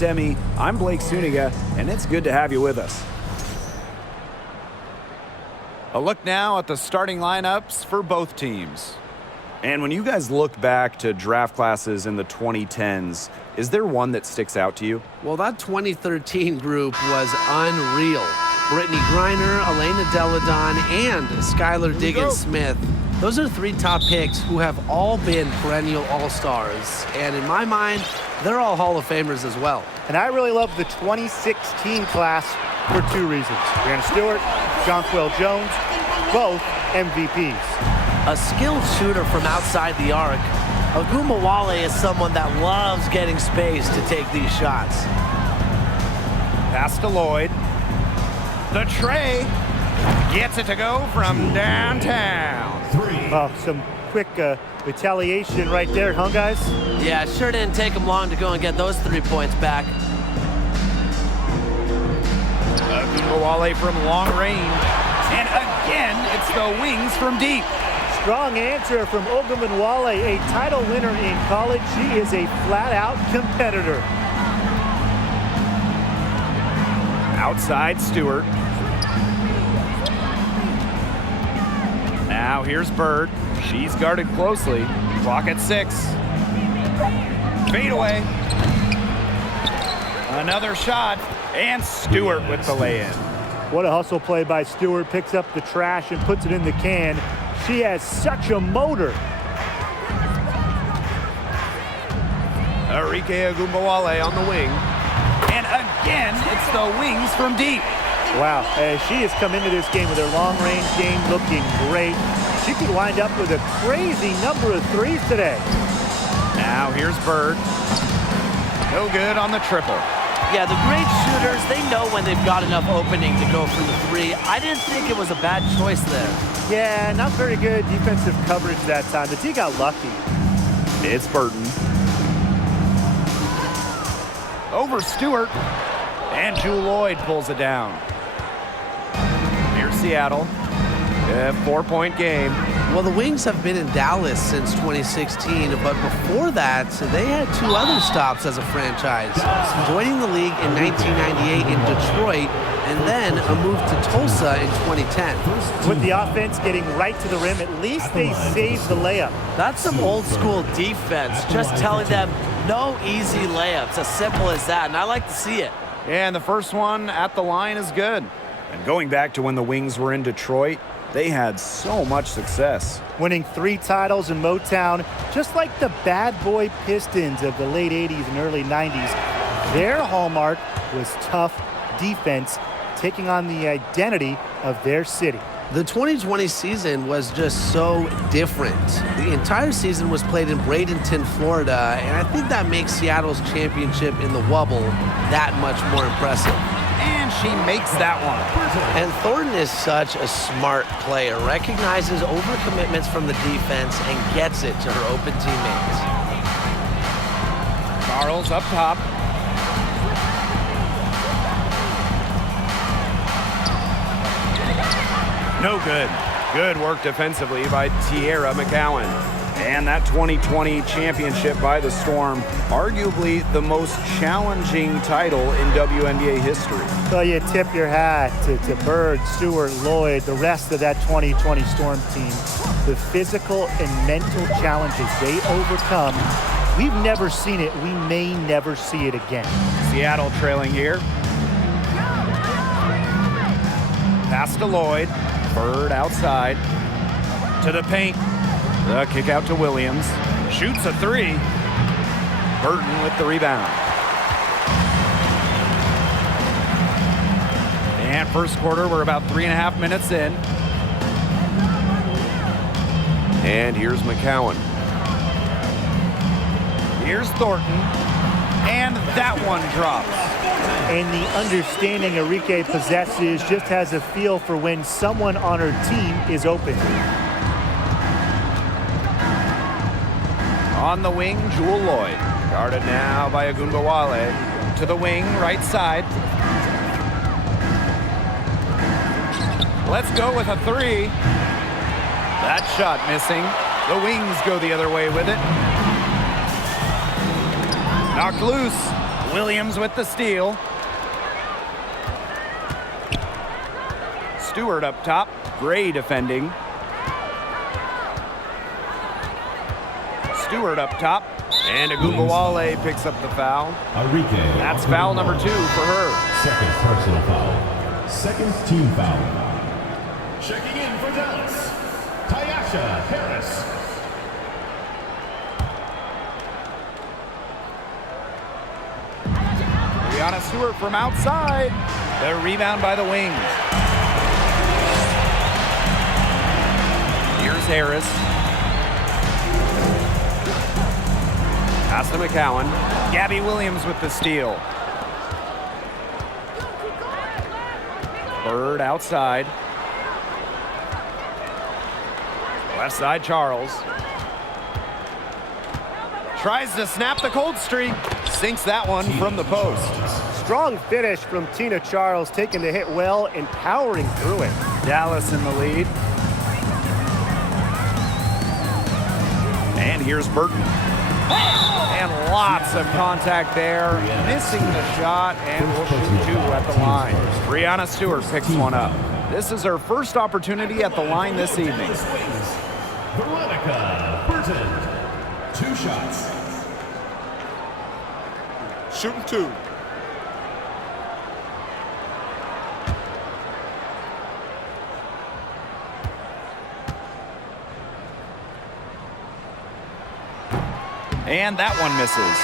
Sports Emmy. I'm Blake Suniga, and it's good to have you with us. A look now at the starting lineups for both teams. And when you guys look back to draft classes in the 2010s, is there one that sticks out to you? Well, that 2013 group was unreal. Brittany Griner, Elena Deladon, and Skylar Diggins-Smith. Those are 3 top picks who have all been perennial all-stars. And in my mind, they're all Hall of Famers as well. And I really love the 2016 class for 2 reasons. Brianna Stewart, Jonquel Jones, both MVPs. A skilled shooter from outside the arc, Ogumawale is someone that loves getting space to take these shots. Pass to Lloyd. The tray gets it to go from downtown. Oh, some quick retaliation right there, huh, guys? Yeah, it sure didn't take him long to go and get those 3 points back. Ogumawale from long range. And again, it's the wings from deep. Strong answer from Ogumawale, a title winner in college. She is a flat-out competitor. Outside Stewart. Now here's Bird. She's guarded closely. Clock at 6. Fade away. Another shot. And Stewart with the lay-in. What a hustle play by Stewart. Picks up the trash and puts it in the can. She has such a motor. Arike Ogumawale on the wing. And again, it's the wings from deep. Wow, she has come into this game with her long-range game looking great. She could wind up with a crazy number of 3s today. Now here's Bird. No good on the triple. Yeah, the great shooters, they know when they've got enough opening to go for the 3. I didn't think it was a bad choice there. Yeah, not very good defensive coverage that time. The team got lucky. It's Burton. Over Stewart. And Jewel Lloyd pulls it down. Here's Seattle. A 4-point game. Well, the Wings have been in Dallas since 2016, but before that, they had 2 other stops as a franchise. Joining the league in 1998 in Detroit, and then a move to Tulsa in 2010. With the offense getting right to the rim, at least they saved the layup. That's some old school defense, just telling them no easy layups, as simple as that, and I like to see it. And the first one at the line is good. And going back to when the Wings were in Detroit, they had so much success. Winning 3 titles in Motown, just like the bad boy Pistons of the late 80s and early 90s. Their hallmark was tough defense, taking on the identity of their city. The 2020 season was just so different. The entire season was played in Bradenton, Florida, and I think that makes Seattle's championship in the Wubble that much more impressive. And she makes that one. And Thornton is such a smart player, recognizes overcommitments from the defense and gets it to her open teammates. Charles up top. No good. Good work defensively by Tierra McCowan. And that 2020 championship by the Storm, arguably the most challenging title in WNBA history. So you tip your hat to Bird, Stewart, Lloyd, the rest of that 2020 Storm team. The physical and mental challenges they overcome, we've never seen it. We may never see it again. Seattle trailing here. Pass to Lloyd. Bird outside. To the paint. The kick out to Williams. Shoots a 3. Burton with the rebound. And first quarter, we're about 3.5 minutes in. And here's McCowan. Here's Thornton. And that one drops. And the understanding Arike possesses, just has a feel for when someone on her team is open. On the wing, Jewel Lloyd. Guarded now by Ogumawale. To the wing, right side. Let's go with a 3. That shot missing. The Wings go the other way with it. Knocked loose. Williams with the steal. Stewart up top. Gray defending. Stewart up top. And Agumbawale picks up the foul. That's foul number 2 for her. Second personal foul. Second team foul. Checking in for Dallas, Tyasha Harris. Brianna Stewart from outside. The rebound by the wings. Here's Harris. Pass to McCowan. Gabby Williams with the steal. Bird outside. Left side, Charles. Tries to snap the cold streak. Sinks that one from the post. Strong finish from Tina Charles, taking the hit well and powering through it. Dallas in the lead. And here's Burton. And lots of contact there. Missing the shot, and will shoot 2 at the line. Brianna Stewart picks one up. This is her first opportunity at the line this evening. Veronica Burton. 2 shots. Shooting 2. And that one misses.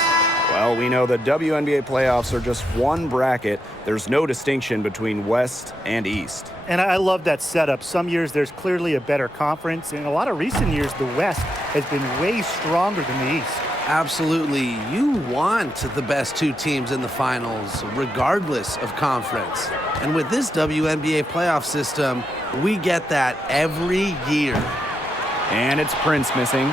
Well, we know the WNBA playoffs are just one bracket. There's no distinction between West and East. And I love that setup. Some years there's clearly a better conference. In a lot of recent years, the West has been way stronger than the East. Absolutely. You want the best 2 teams in the finals, regardless of conference. And with this WNBA playoff system, we get that every year. And it's Prince missing.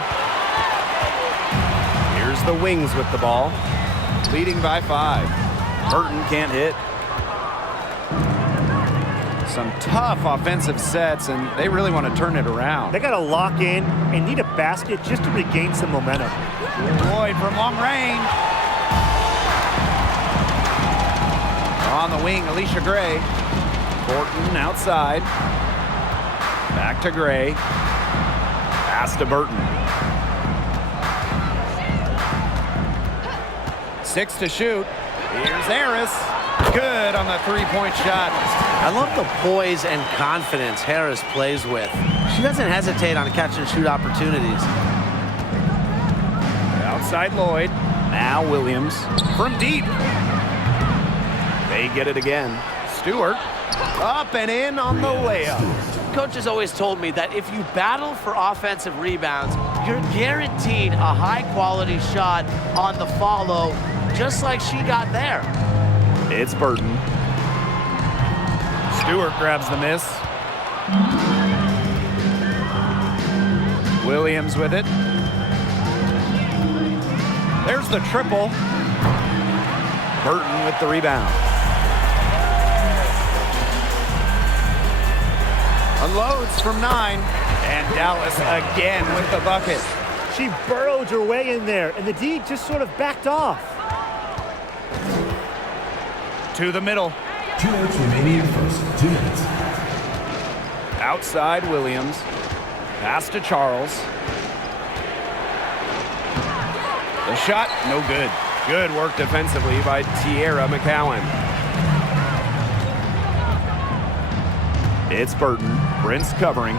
Here's the Wings with the ball. Leading by 5. Burton can't hit. Some tough offensive sets, and they really want to turn it around. They got to lock in and need a basket just to regain some momentum. Lloyd from long range. On the wing, Alicia Gray. Borton outside. Back to Gray. Pass to Burton. 6 to shoot. Here's Harris. Good on the 3-point shot. I love the poise and confidence Harris plays with. She doesn't hesitate on catch and shoot opportunities. Outside Lloyd. Now Williams from deep. They get it again. Stewart up and in on the layup. Coach has always told me that if you battle for offensive rebounds, you're guaranteed a high-quality shot on the follow, just like she got there. It's Burton. Stewart grabs the miss. Williams with it. There's the triple. Burton with the rebound. Unloads from 9. And Dallas again with the bucket. She burrowed her way in there, and the D just sort of backed off. To the middle. 2 minutes remaining in first. 2 minutes. Outside Williams. Pass to Charles. The shot, no good. Good work defensively by Tierra McCowan. It's Burton. Prince covering.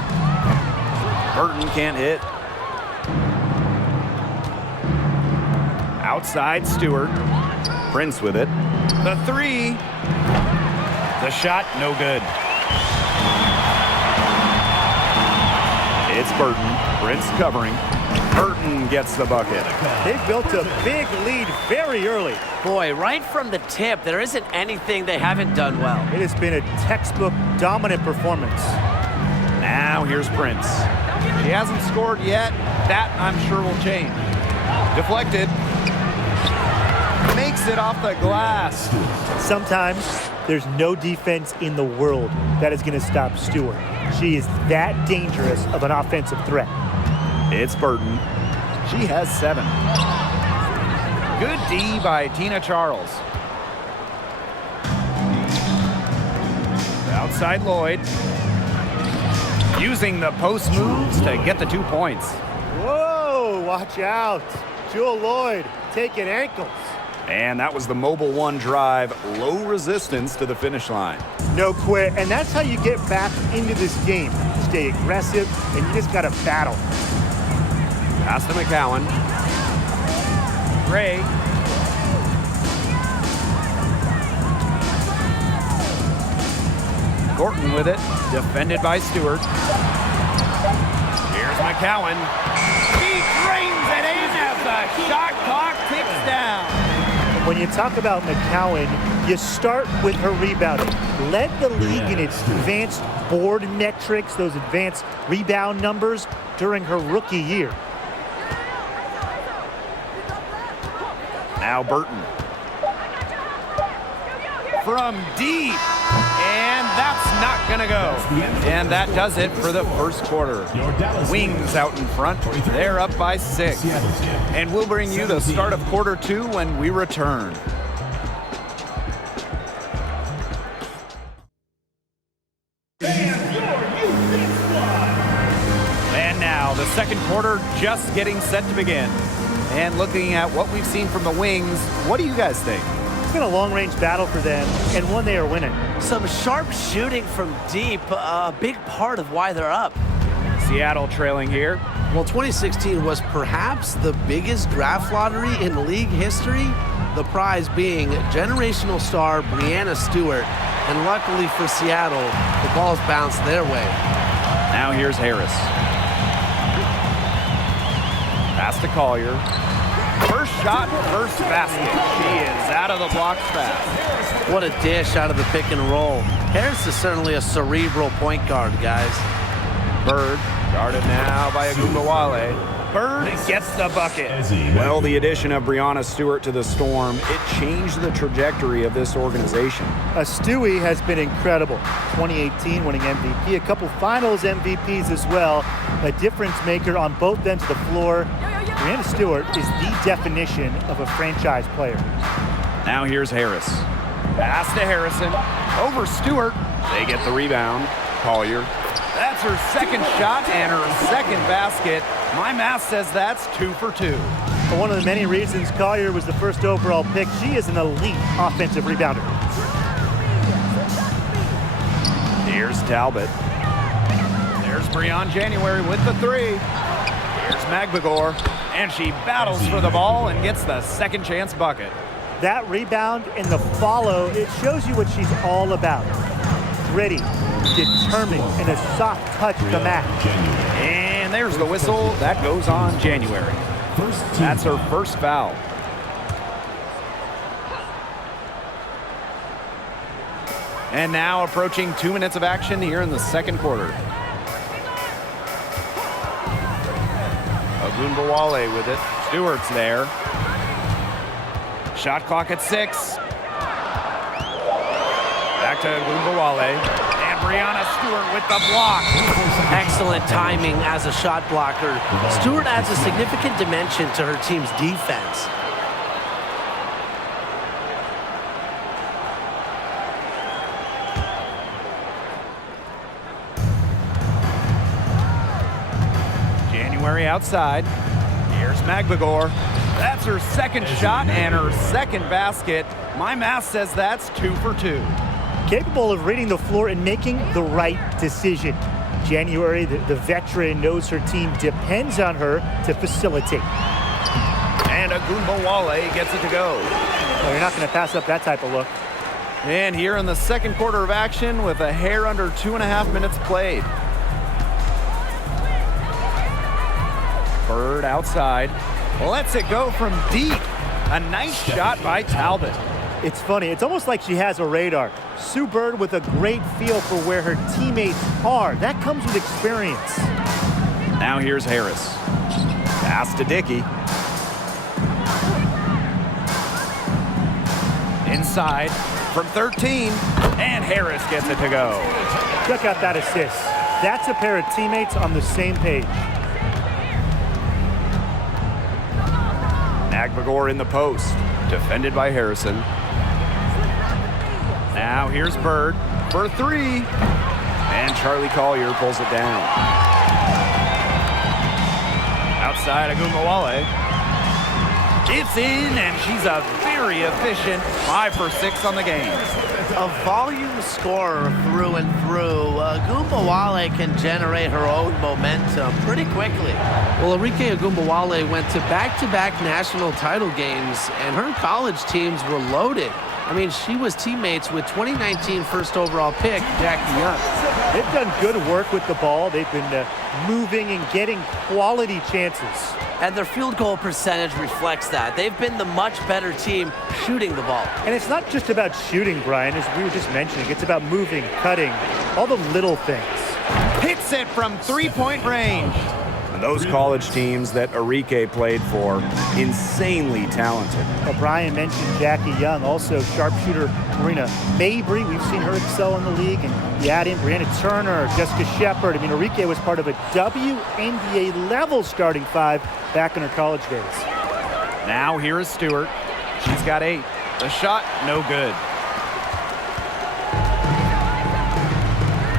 Burton can't hit. Outside Stewart. Prince with it. The 3. The shot, no good. It's Burton. Prince covering. Burton gets the bucket. They've built a big lead very early. Boy, right from the tip, there isn't anything they haven't done well. It has been a textbook dominant performance. Now here's Prince. She hasn't scored yet. That, I'm sure, will change. Deflected. Makes it off the glass. Sometimes there's no defense in the world that is going to stop Stewart. She is that dangerous of an offensive threat. It's Burton. She has 7. Good D by Tina Charles. Outside Lloyd. Using the post moves to get the 2 points. Whoa, watch out. Jewel Lloyd taking ankles. And that was the Mobile One drive. Low resistance to the finish line. No quit, and that's how you get back into this game. Stay aggressive, and you just got to battle. Pass to McCowan. Gray. Gorton with it, defended by Stewart. Here's McCowan. He drains it in as the shot clock ticks down. When you talk about McCowan, you start with her rebounding. Led the league in its advanced board metrics, those advanced rebound numbers during her rookie year. Now Burton. From deep. And that's not going to go. And that does it for the first quarter. Wings out in front. They're up by 6. And we'll bring you the start of quarter 2 when we return. And now the second quarter just getting set to begin. And looking at what we've seen from the Wings, what do you guys think? It's been a long-range battle for them, and one they are winning. Some sharp shooting from deep, a big part of why they're up. Seattle trailing here. Well, 2016 was perhaps the biggest draft lottery in league history, the prize being generational star Breanna Stewart. And luckily for Seattle, the balls bounced their way. Now here's Harris. Pass to Collier. First shot, first basket. She is out of the blocks fast. What a dish out of the pick and roll. Harris is certainly a cerebral point guard, guys. Bird, guarded now by Agumbawale. Bird gets the bucket. Well, the addition of Breanna Stewart to the Storm, it changed the trajectory of this organization. Stewie has been incredible. 2018 winning MVP, a couple finals MVPs as well. A difference maker on both ends of the floor. Breanna Stewart is the definition of a franchise player. Now here's Harris. Pass to Harrison. Over Stewart. They get the rebound. Collier. That's her second shot and her second basket. My math says that's 2 for 2. For one of the many reasons Collier was the first overall pick, she is an elite offensive rebounder. Here's Talbot. There's Breon January with the 3. Here's Magbagor. And she battles for the ball and gets the second chance bucket. That rebound and the follow, it shows you what she's all about. Gritty, determined, and a soft touch to match. And there's the whistle. That goes on January. That's her first foul. And now approaching 2 minutes of action here in the second quarter. Agumbawale with it. Stewart's there. Shot clock at 6. Back to Agumbawale. And Breanna Stewart with the block. Excellent timing as a shot blocker. Stewart adds a significant dimension to her team's defense. January outside. Here's Magbagor. That's her second shot and her second basket. My math says that's 2 for 2. Capable of reading the floor and making the right decision. January, the veteran, knows her team depends on her to facilitate. And Agumbawale gets it to go. Well, you're not going to pass up that type of look. And here in the second quarter of action with a hair under 2.5 minutes played. Bird outside. Lets it go from deep. A nice shot by Talbot. It's funny. It's almost like she has a radar. Sue Bird with a great feel for where her teammates are. That comes with experience. Now here's Harris. Pass to Dickey. Inside from 13. And Harris gets it to go. Check out that assist. That's a pair of teammates on the same page. Magbagor in the post, defended by Harrison. Now here's Bird for three. And Charlie Collier pulls it down. Outside Agumbawale. It's in, and she's a very efficient 5 for 6 on the game. A volume scorer through and through. Agumbawale can generate her own momentum pretty quickly. Well, Arike Agumbawale went to back-to-back national title games, and her college teams were loaded. I mean, she was teammates with 2019 first overall pick, Jackie Young. They've done good work with the ball. They've been moving and getting quality chances. And their field goal percentage reflects that. They've been the much better team shooting the ball. And it's not just about shooting, Brian, as we were just mentioning. It's about moving, cutting, all the little things. Hits it from three-point range. And those college teams that Arike played for, insanely talented. Well, Brian mentioned Jackie Young, also sharpshooter Marina Mabry. We've seen her excel in the league. And you add in Brianna Turner, Jessica Shepard. I mean, Arike was part of a WNBA level starting five back in her college days. Now here is Stewart. She's got 8. The shot, no good.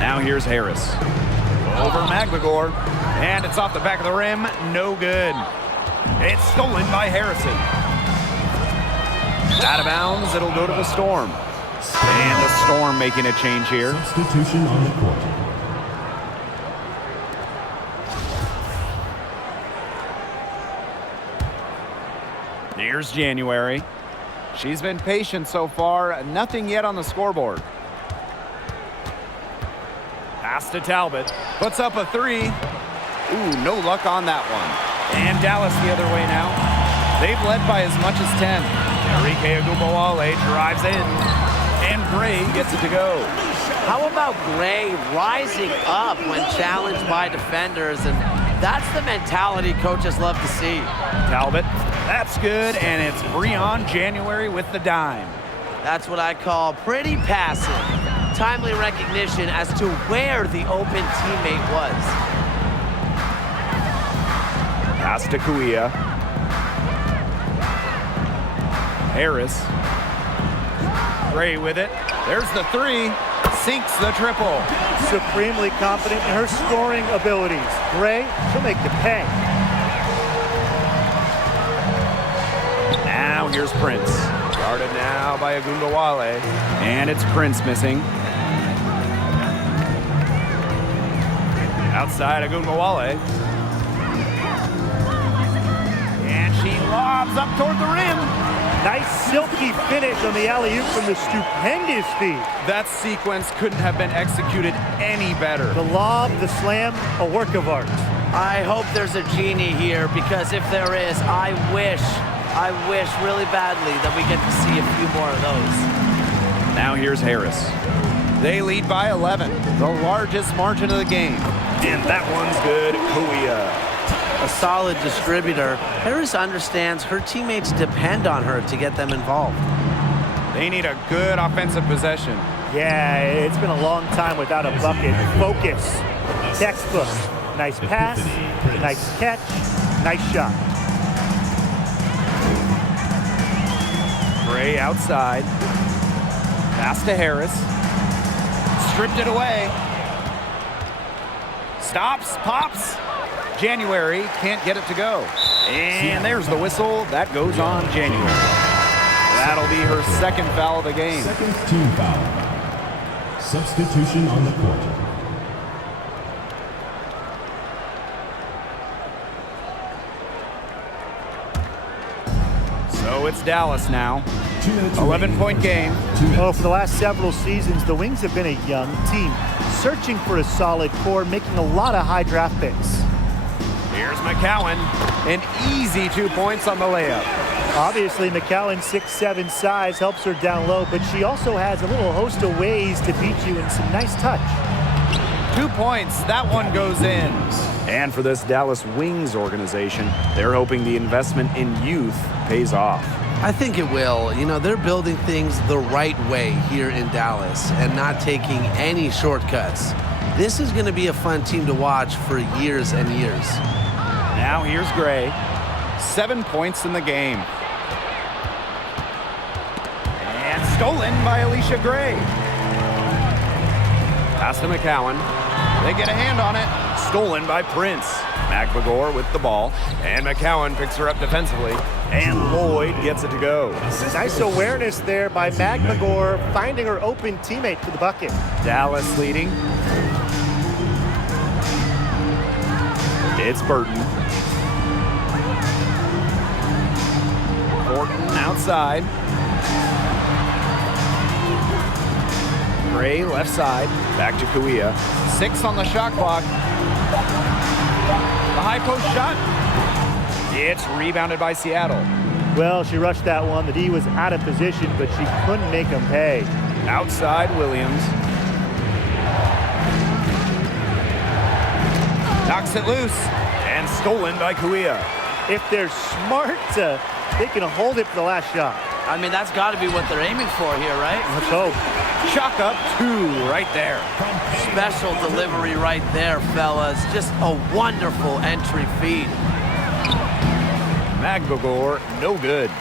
Now here's Harris. Over Magbagor. And it's off the back of the rim. No good. It's stolen by Harrison. Out of bounds. It'll go to the Storm. And the Storm making a change here. Substitution on the court. Here's January. She's been patient so far. Nothing yet on the scoreboard. Pass to Talbot. Puts up a 3. Ooh, no luck on that one. And Dallas the other way now. They've led by as much as 10. Arike Agumbawale drives in. And Gray gets it to go. How about Gray rising up when challenged by defenders? And that's the mentality coaches love to see. Talbot, that's good. And it's Breon January with the dime. That's what I call pretty passive. Timely recognition as to where the open teammate was. Pass to Kuia. Harris. Gray with it. There's the 3. Sinks the triple. Supremely confident in her scoring abilities. Gray, she'll make the pay. Now here's Prince. Guarded now by Agumbawale. And it's Prince missing. Outside Agumbawale. She lobs up toward the rim. Nice silky finish on the alley-oop from the stupendous feed. That sequence couldn't have been executed any better. The lob, the slam, a work of art. I hope there's a genie here, because if there is, I wish really badly that we get to see a few more of those. Now here's Harris. They lead by 11, the largest margin of the game. And that one's good. Kuia. A solid distributor. Harris understands her teammates depend on her to get them involved. They need a good offensive possession. Yeah, it's been a long time without a bucket. Focus. Textbook. Nice pass, nice catch, nice shot. Gray outside. Pass to Harris. Stripped it away. Stops, pops. January can't get it to go. And there's the whistle. That goes on January. That'll be her second foul of the game. Second team foul. Substitution on the court. So it's Dallas now. 2 minutes 11-point game. Oh, for the last several seasons, the Wings have been a young team, searching for a solid core, making a lot of high draft picks. Here's McCowan. An easy 2 points on the layup. Obviously, McCowan's 6'7" size helps her down low, but she also has a little host of ways to beat you in some nice touch. 2 points. That one goes in. And for this Dallas Wings organization, they're hoping the investment in youth pays off. I think it will. You know, they're building things the right way here in Dallas and not taking any shortcuts. This is going to be a fun team to watch for years and years. Now here's Gray. 7 points in the game. And stolen by Alicia Gray. Pass to McCowan. They get a hand on it. Stolen by Prince. McMagor with the ball. And McCowan picks her up defensively. And Lloyd gets it to go. Nice awareness there by McMagor, finding her open teammate for the bucket. Dallas leading. It's Burton. Horton outside. Gray left side. Back to Kuia. 6 on the shot clock. The high post shot. It's rebounded by Seattle. Well, she rushed that one. The D was out of position, but she couldn't make them pay. Outside Williams. Knocks it loose. And stolen by Kuia. If they're smart, they can hold it for the last shot. I mean, that's got to be what they're aiming for here, right? Let's hope. Chalk up 2 right there. Special delivery right there, fellas. Just a wonderful entry feed. McMagor, no good.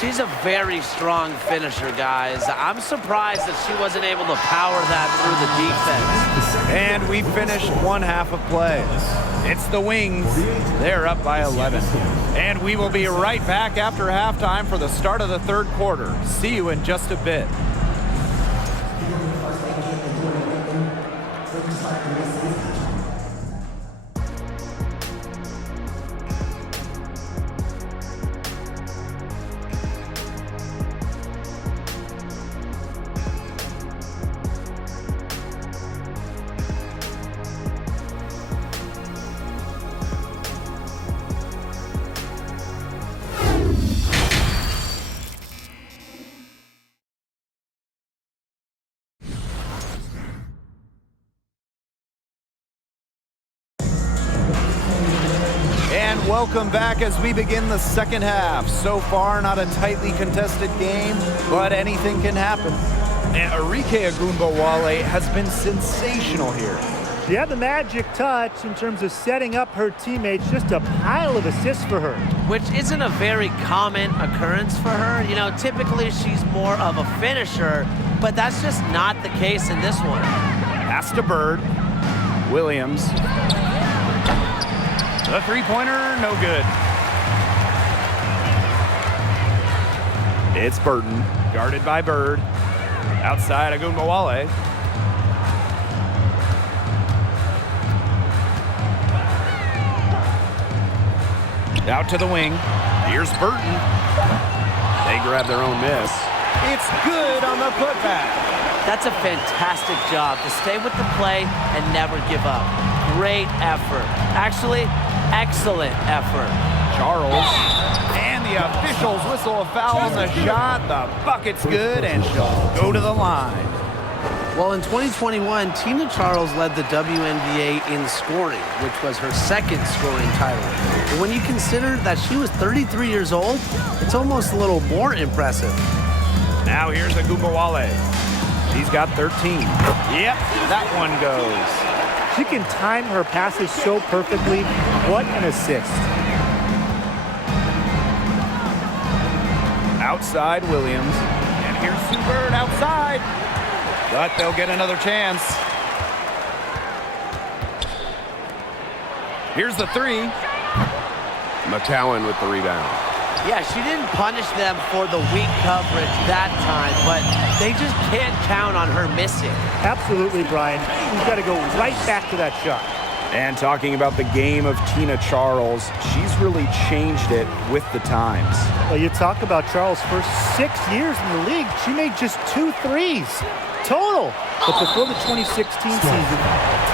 She's a very strong finisher, guys. I'm surprised that she wasn't able to power that through the defense. And we finished one half of play. It's the Wings. They're up by 11. And we will be right back after halftime for the start of the third quarter. See you in just a bit. And welcome back as we begin the second half. So far, not a tightly contested game, but anything can happen. And Arike Agunbowale has been sensational here. She had the magic touch in terms of setting up her teammates, just a pile of assists for her. Which isn't a very common occurrence for her. You know, typically she's more of a finisher, but that's just not the case in this one. Pass to Bird. Williams. The three-pointer, no good. It's Burton, guarded by Bird. Outside, Agunbowale. Out to the wing. Here's Burton. They grab their own miss. It's good on the putback. That's a fantastic job to stay with the play and never give up. Great effort. Actually, excellent effort. Charles. And the officials whistle a foul on the shot. The bucket's good, and she'll go to the line. Well, in 2021, Tina Charles led the WNBA in scoring, which was her second scoring title. But when you consider that she was 33 years old, it's almost a little more impressive. Now here's Agunbowale. She's got 13. Yep, that one goes. She can time her passes so perfectly. What an assist. Outside Williams. And here's Sue Bird outside. But they'll get another chance. Here's the three. McCowan with the rebound. Yeah, she didn't punish them for the weak coverage that time, but they just can't count on her missing. Absolutely, Brian. We've got to go right back to that shot. And talking about the game of Tina Charles, she's really changed it with the times. Well, you talk about Charles' first 6 years in the league, she made just 2 threes total. But before the 2016 season,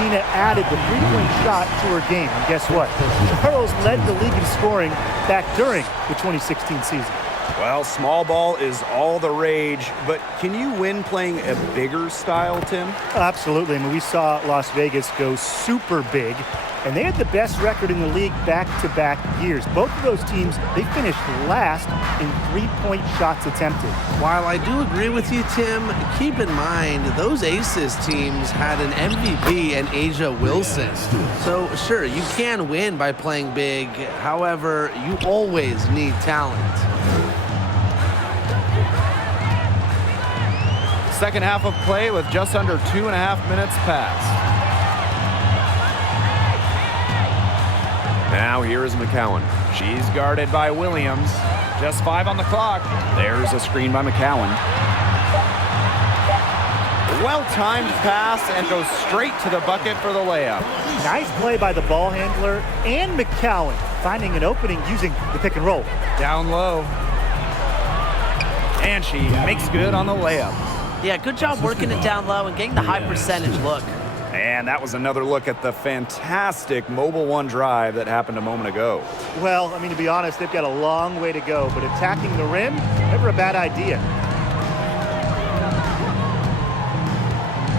Tina added the three-point shot to her game. And guess what? Charles led the league in scoring back during the 2016 season. Well, small ball is all the rage, but can you win playing a bigger style, Tim? Absolutely. I mean, we saw Las Vegas go super big and they had the best record in the league back-to-back years. Both of those teams, they finished last in three-point shots attempted. While I do agree with you, Tim, keep in mind those Aces teams had an MVP in Asia Wilson. So sure, you can win by playing big. However, you always need talent. Second half of play with just under 2.5 minutes passed. Now here is McCowan. She's guarded by Williams. Just 5 on the clock. There's a screen by McCowan. Well-timed pass and goes straight to the bucket for the layup. Nice play by the ball handler and McCowan, finding an opening using the pick and roll. Down low. And she makes good on the layup. Yeah, good job working it down low and getting the high percentage look. And that was another look at the fantastic Mobile One drive that happened a moment ago. Well, I mean, to be honest, they've got a long way to go, but attacking the rim, never a bad idea.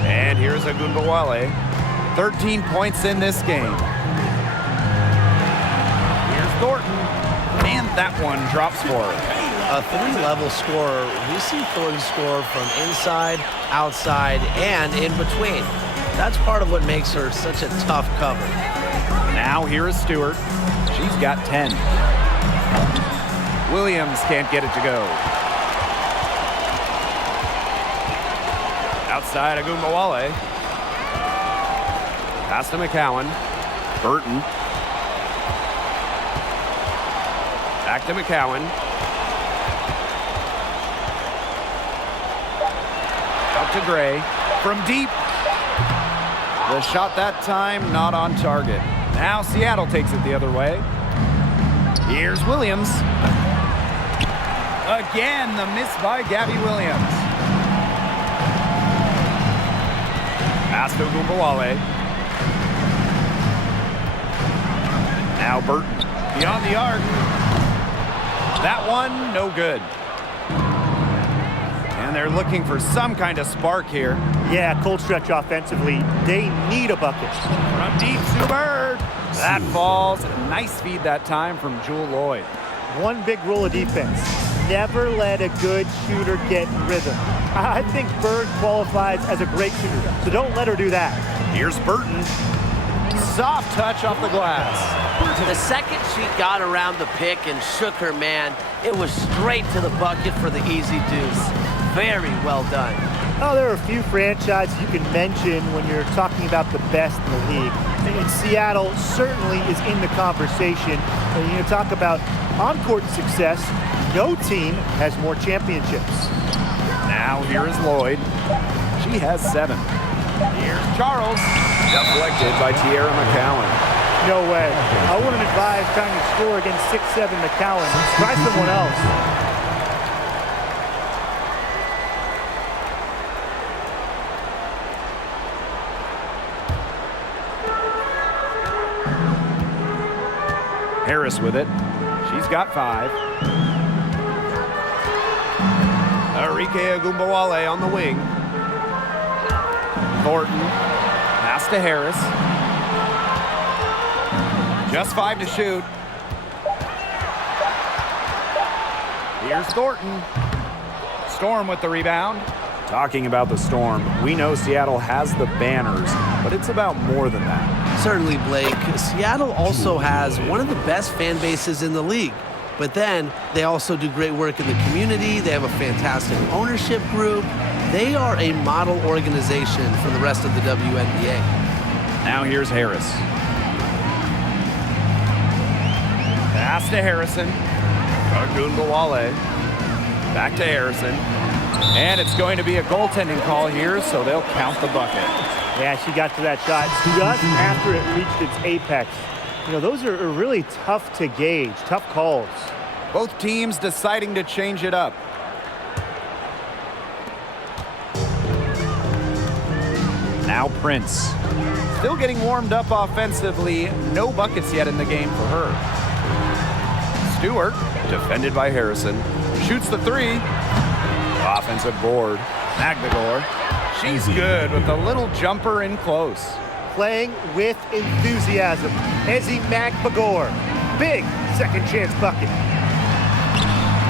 And here's Agunbawale. 13 points in this game. Here's Thornton. And that one drops for her. A three-level scorer, we see Thornton score from inside, outside, and in between. That's part of what makes her such a tough cover. Now here is Stewart. She's got 10. Williams can't get it to go. Outside Agunbawale. Pass to McCowan. Burton. Back to McCowan. Out to Gray. From deep. The shot that time not on target. Now Seattle takes it the other way. Here's Williams. Again, the miss by Gabby Williams. Pass to Agunbawale. Now Burton. Beyond the arc. That one, no good. And they're looking for some kind of spark here. Yeah, cold stretch offensively. They need a bucket. From deep, Sue Bird. That falls. Nice feed that time from Jewel Lloyd. One big rule of defense. Never let a good shooter get rhythm. I think Bird qualifies as a great shooter, so don't let her do that. Here's Burton. Soft touch off the glass. The second she got around the pick and shook her man, it was straight to the bucket for the easy deuce. Very well done. Oh, there are a few franchises you can mention when you're talking about the best in the league. And Seattle certainly is in the conversation. When you talk about on-court success, no team has more championships. Now here is Lloyd. She has 7. Here's Charles. Deflected by Tierra McCowan. No way. I wouldn't advise trying to score against 6'7" McCowan. Try someone else. Harris with it. She's got 5. Arike Agunbawale on the wing. Thornton. Pass to Harris. Just 5 to shoot. Here's Thornton. Storm with the rebound. Talking about the Storm, we know Seattle has the banners, but it's about more than that. Certainly, Blake. Seattle also has one of the best fan bases in the league. But then they also do great work in the community. They have a fantastic ownership group. They are a model organization for the rest of the WNBA. Now here's Harris. Pass to Harrison. Agunbawale. Back to Harrison. And it's going to be a goaltending call here, so they'll count the bucket. Yeah, she got to that shot just after it reached its apex. You know, those are really tough to gauge, tough calls. Both teams deciding to change it up. Now Prince. Still getting warmed up offensively. No buckets yet in the game for her. Stewart, defended by Harrison, shoots the 3. Offensive board. Magdagor. She's good with a little jumper in close. playing with enthusiasm. Ezzy Magbagor, big second chance bucket.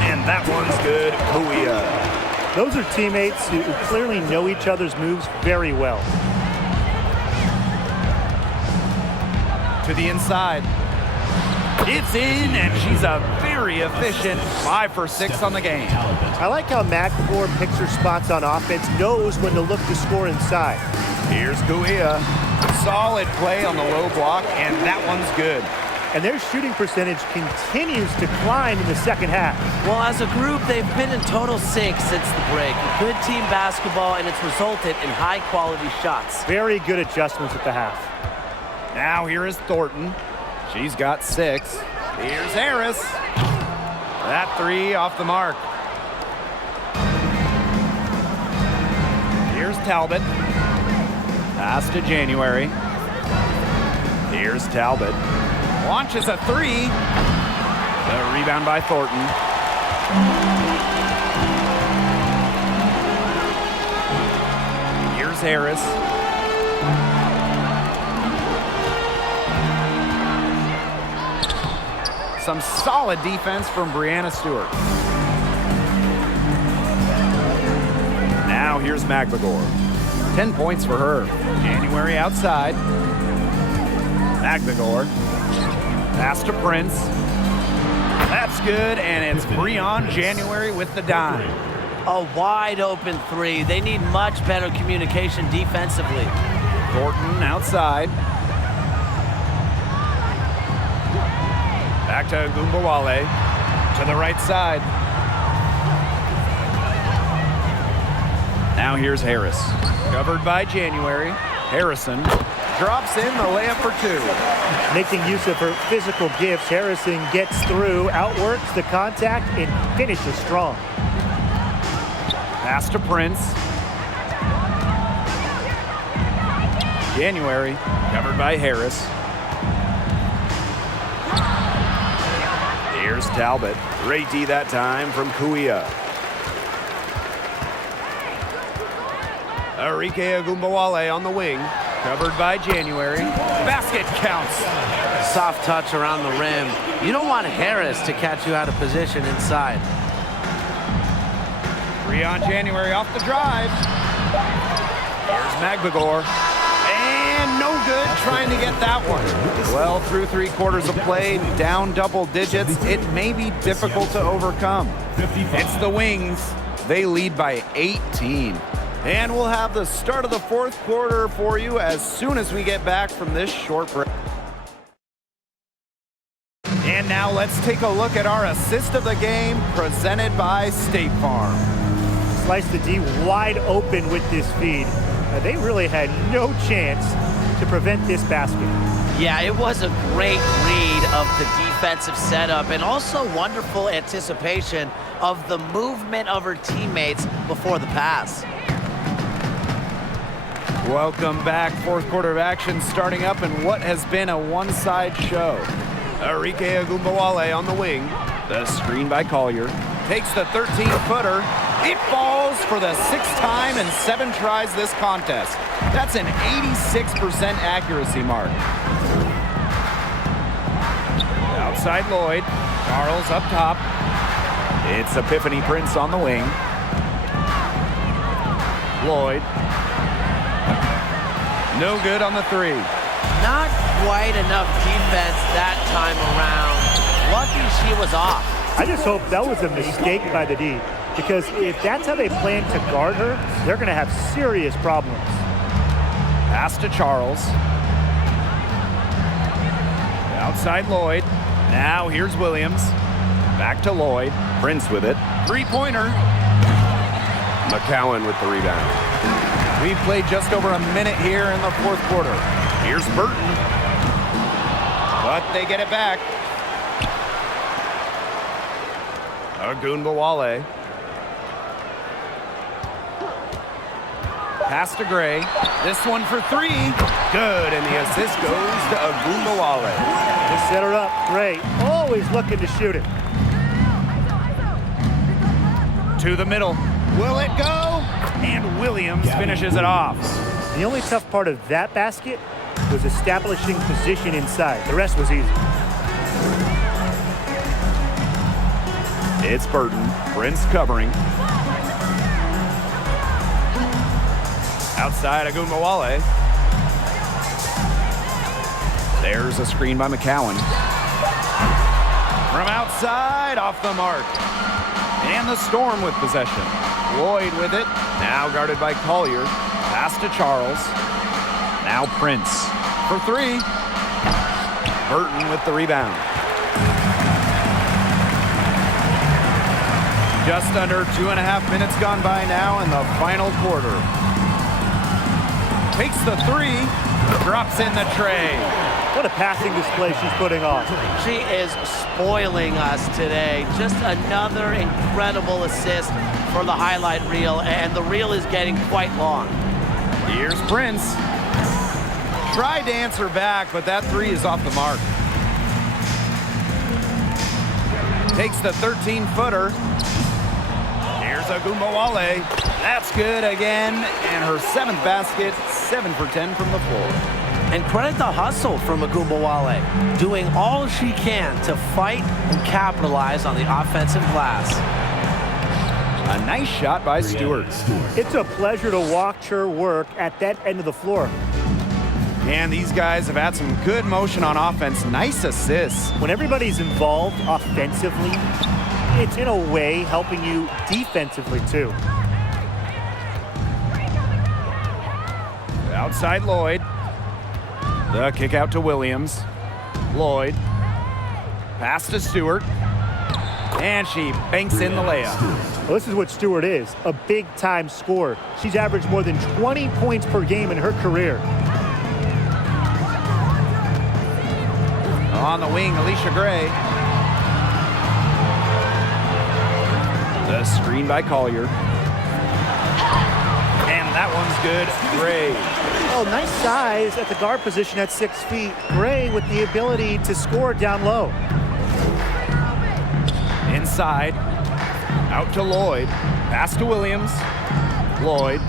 And that one's good. Kuia. Those are teammates who clearly know each other's moves very well. To the inside. It's in, and she's a very efficient 5 for 6 on the game. I like how Magbagor picks her spots on offense, knows when to look to score inside. Here's Kuia. Solid play on the low block, and that one's good. And their shooting percentage continues to climb in the second half. Well, as a group, they've been in total sync since the break. Good team basketball, and it's resulted in high-quality shots. Very good adjustments at the half. Now here is Thornton. She's got 6. Here's Harris. That 3 off the mark. Here's Talbot. Pass to January. Here's Talbot. Launches a 3. The rebound by Thornton. Here's Harris. Some solid defense from Brianna Stewart. Now here's Magbagor. 10 points for her. January outside. Magbagor. Pass to Prince. That's good, and it's Breon January with the dime. A wide open 3. They need much better communication defensively. Thornton outside. Back to Gumbawale. To the right side. Now here's Harris. Covered by January. Harrison drops in the layup for 2. Making use of her physical gifts, Harrison gets through, outworks the contact, and finishes strong. Pass to Prince. January, covered by Harris. Here's Talbot. Great D that time from Kuia. Arike Agumbawale on the wing. Covered by January. Basket counts. Soft touch around the rim. You don't want Harris to catch you out of position inside. 3 on January off the drive. Here's Magbagor. And no good trying to get that one. Well, through 3 quarters of play, down double digits, it may be difficult to overcome. It's the Wings. They lead by 18. And we'll have the start of the 4th quarter for you as soon as we get back from this short break. And now let's take a look at our assist of the game presented by State Farm. Slice the D wide open with this feed. They really had no chance to prevent this basket. Yeah, it was a great read of the defensive setup and also wonderful anticipation of the movement of her teammates before the pass. Welcome back. 4th quarter of action starting up in what has been a one-side show. Arike Agumbawale on the wing. The screen by Collier. Takes the 13-footer. It falls for the 6th time in 7 tries this contest. That's an 86% accuracy mark. Outside Lloyd. Charles up top. It's Epiphany Prince on the wing. Lloyd. No good on the 3. Not quite enough defense that time around. Lucky she was off. I just hope that was a mistake by the D, because if that's how they plan to guard her, they're going to have serious problems. Pass to Charles. Outside Lloyd. Now here's Williams. Back to Lloyd. Prince with it. 3-pointer. McCowan with the rebound. We've played just over a minute here in the 4th quarter. Here's Burton. But they get it back. Agumbawale. Pass to Gray. This one for 3. Good, and the assist goes to Agumbawale. They set her up. Gray, always looking to shoot it. To the middle. Will it go? And Williams finishes it off. The only tough part of that basket was establishing position inside. The rest was easy. It's Burton. Prince covering. Outside, Agunmawale. There's a screen by McCowan. From outside, off the mark. And the Storm with possession. Lloyd with it. Now guarded by Collier. Pass to Charles. Now Prince for three. Burton with the rebound. Just under 2.5 minutes gone by now in the final quarter. Takes the three. Drops in the tray. What a passing display she's putting on. She is spoiling us today. Just another incredible assist for the highlight reel, and the reel is getting quite long. Here's Prince. Tried to answer back, but that three is off the mark. Takes the 13-footer. Here's Agunmawale. That's good again, and her 7th basket, 7 for 10 from the floor. And credit the hustle from Agunmawale, doing all she can to fight and capitalize on the offensive glass. A nice shot by Stewart. It's a pleasure to watch her work at that end of the floor. And these guys have had some good motion on offense. Nice assists. When everybody's involved offensively, it's in a way helping you defensively too. Outside Lloyd. The kick out to Williams. Lloyd. Pass to Stewart. And she banks in the layup. Well, this is what Stewart is, a big-time scorer. She's averaged more than 20 points per game in her career. On the wing, Alicia Gray. The screen by Collier. And that one's good. Gray. Oh, nice size at the guard position at 6 feet. Gray with the ability to score down low. Inside. Out to Lloyd. Pass to Williams. Lloyd.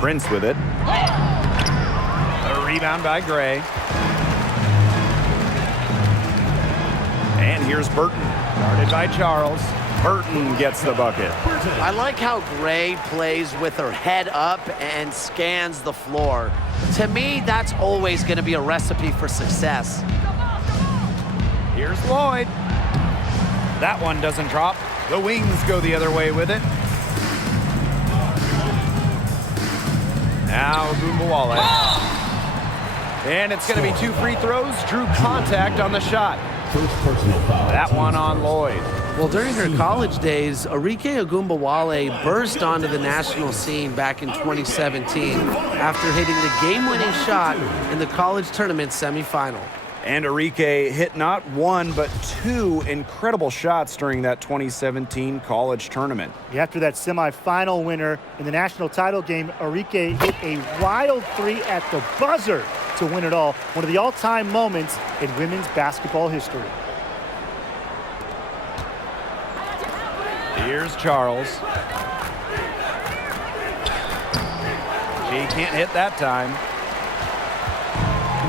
Prince with it. A rebound by Gray. And here's Burton. Guarded by Charles. Burton gets the bucket. I like how Gray plays with her head up and scans the floor. To me, that's always going to be a recipe for success. Here's Lloyd. That one doesn't drop. The wings go the other way with it. Now Agunmawale. And it's going to be 2 free throws. Drew contact on the shot. First personal foul. That one on Lloyd. Well, during her college days, Arike Agunmawale burst onto the national scene back in 2017 after hitting the game-winning shot in the college tournament semifinal. And Arike hit not 1, but 2 incredible shots during that 2017 college tournament. After that semifinal winner in the national title game, Arike hit a wild 3 at the buzzer to win it all. One of the all-time moments in women's basketball history. Here's Charles. She can't hit that time.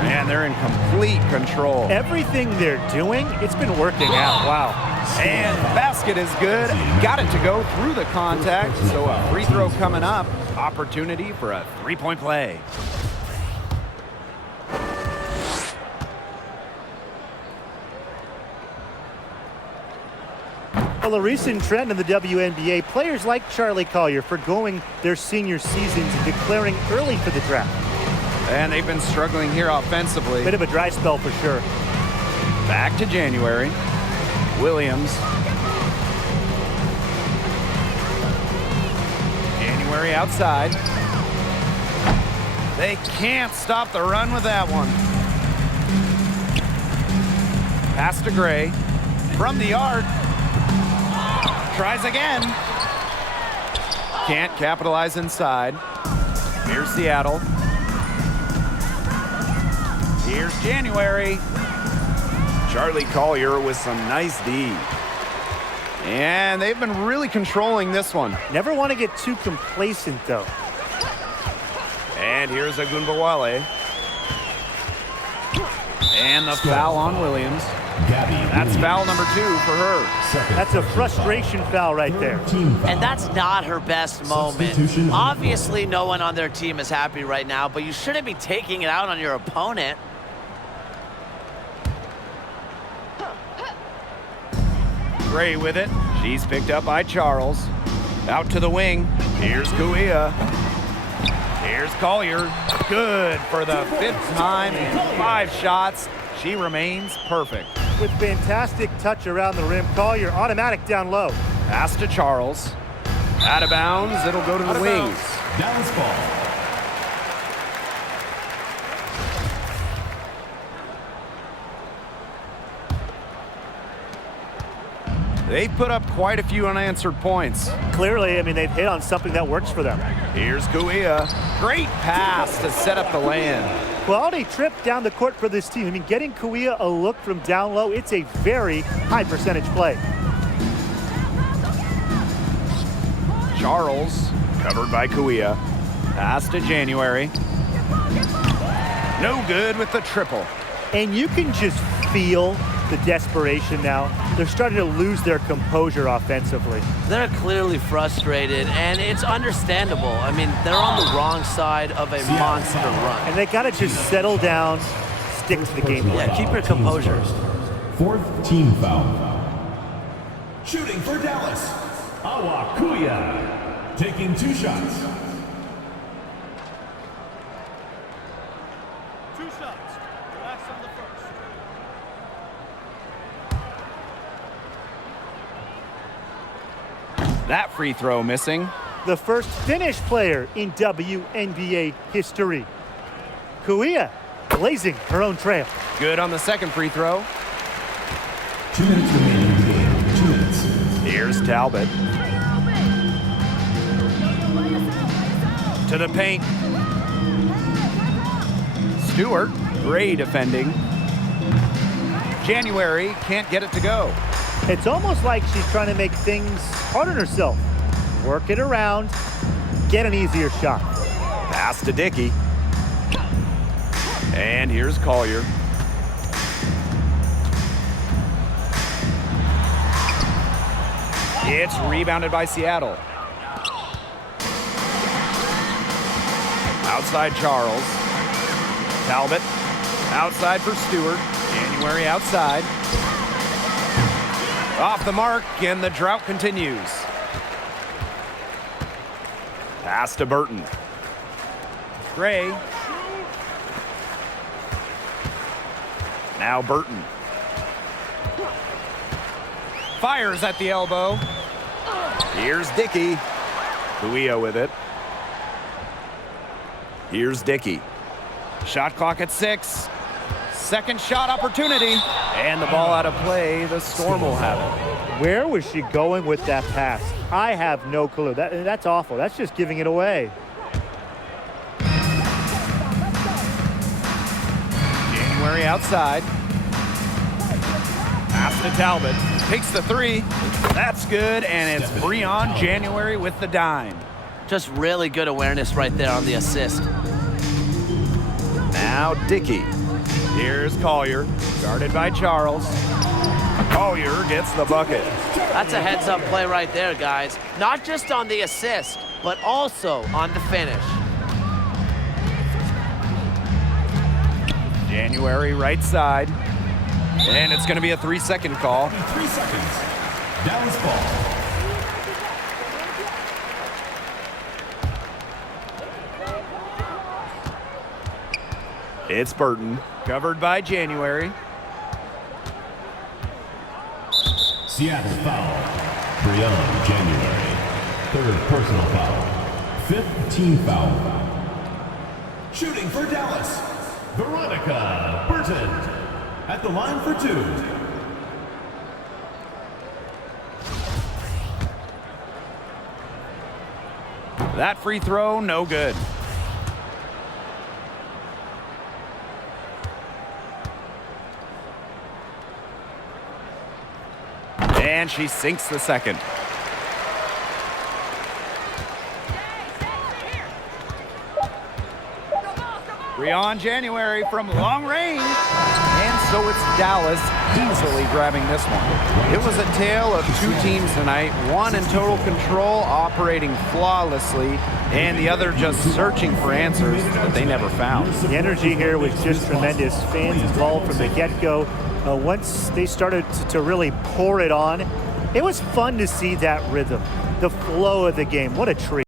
Man, they're in complete control. Everything they're doing, it's been working out. Wow. And basket is good. Got it to go through the contact. So a free throw coming up. Opportunity for a three-point play. Well, a recent trend in the WNBA, players like Charlie Collier forgoing their senior seasons and declaring early for the draft. And they've been struggling here offensively. Bit of a dry spell for sure. Back to January. Williams. January outside. They can't stop the run with that one. Pass to Gray. From the arc. Tries again. Can't capitalize inside. Here's Seattle. Here's January. Charlie Collier with some nice D. And they've been really controlling this one. Never want to get too complacent, though. And here's Agunbowale. And the foul on Williams. That's foul number 2 for her. That's a frustration foul right there. And that's not her best moment. Obviously, no one on their team is happy right now, but you shouldn't be taking it out on your opponent. Gray with it. She's picked up by Charles. Out to the wing. Here's Kuia. Here's Collier. Good for the 5th time in 5 shots. She remains perfect. With fantastic touch around the rim, Collier automatic down low. Pass to Charles. Out of bounds. It'll go to the wings. Dallas ball. They put up quite a few unanswered points. Clearly, I mean, they've hit on something that works for them. Here's Kuia. Great pass to set up the land. Quality trip down the court for this team. I mean, getting Kuia a look from down low, it's a very high percentage play. Charles, covered by Kuia. Pass to January. No good with the triple. And you can just feel the desperation now. They're starting to lose their composure offensively. They're clearly frustrated, and it's understandable. I mean, they're on the wrong side of a monster run. And they got to just settle down, stick to the game. Yeah, keep your composure. 4th team foul. Shooting for Dallas, Awa Kuia, taking 2 shots. 2 shots. Relax on the first. That free throw missing. The first Finnish player in WNBA history. Kuia blazing her own trail. Good on the second free throw. 2 minutes remaining in the game. 2 minutes. Here's Talbot. To the paint. Stewart, Gray defending. January can't get it to go. It's almost like she's trying to make things hard on herself. Work it around, get an easier shot. Pass to Dickey. And here's Collier. It's rebounded by Seattle. Outside Charles. Talbot. Outside for Stewart. January outside. Off the mark, and the drought continues. Pass to Burton. Gray. Now Burton. Fires at the elbow. Here's Dickey. Kuia with it. Here's Dickey. Shot clock at 6. Second shot opportunity. And the ball out of play. The Storm will have it. Where was she going with that pass? I have no clue. That's awful. That's just giving it away. January outside. Pass to Talbot. Takes the 3. That's good, and it's Breon January with the dime. Just really good awareness right there on the assist. Now Dickey. Here's Collier, guarded by Charles. Collier gets the bucket. That's a heads-up play right there, guys. Not just on the assist, but also on the finish. January right side. And it's going to be a 3-second call. 3 seconds. Dallas ball. It's Burton, covered by January. Seattle foul. Breon January. 3rd personal foul. 5th team foul. Shooting for Dallas, Veronica Burton. At the line for 2. That free throw, no good. And she sinks the second. 3 on January from long range. And so it's Dallas easily grabbing this one. It was a tale of two teams tonight, one in total control, operating flawlessly, and the other just searching for answers that they never found. The energy here was just tremendous. Fans involved from the get-go. Once they started to really pour it on, it was fun to see that rhythm, the flow of the game. What a treat.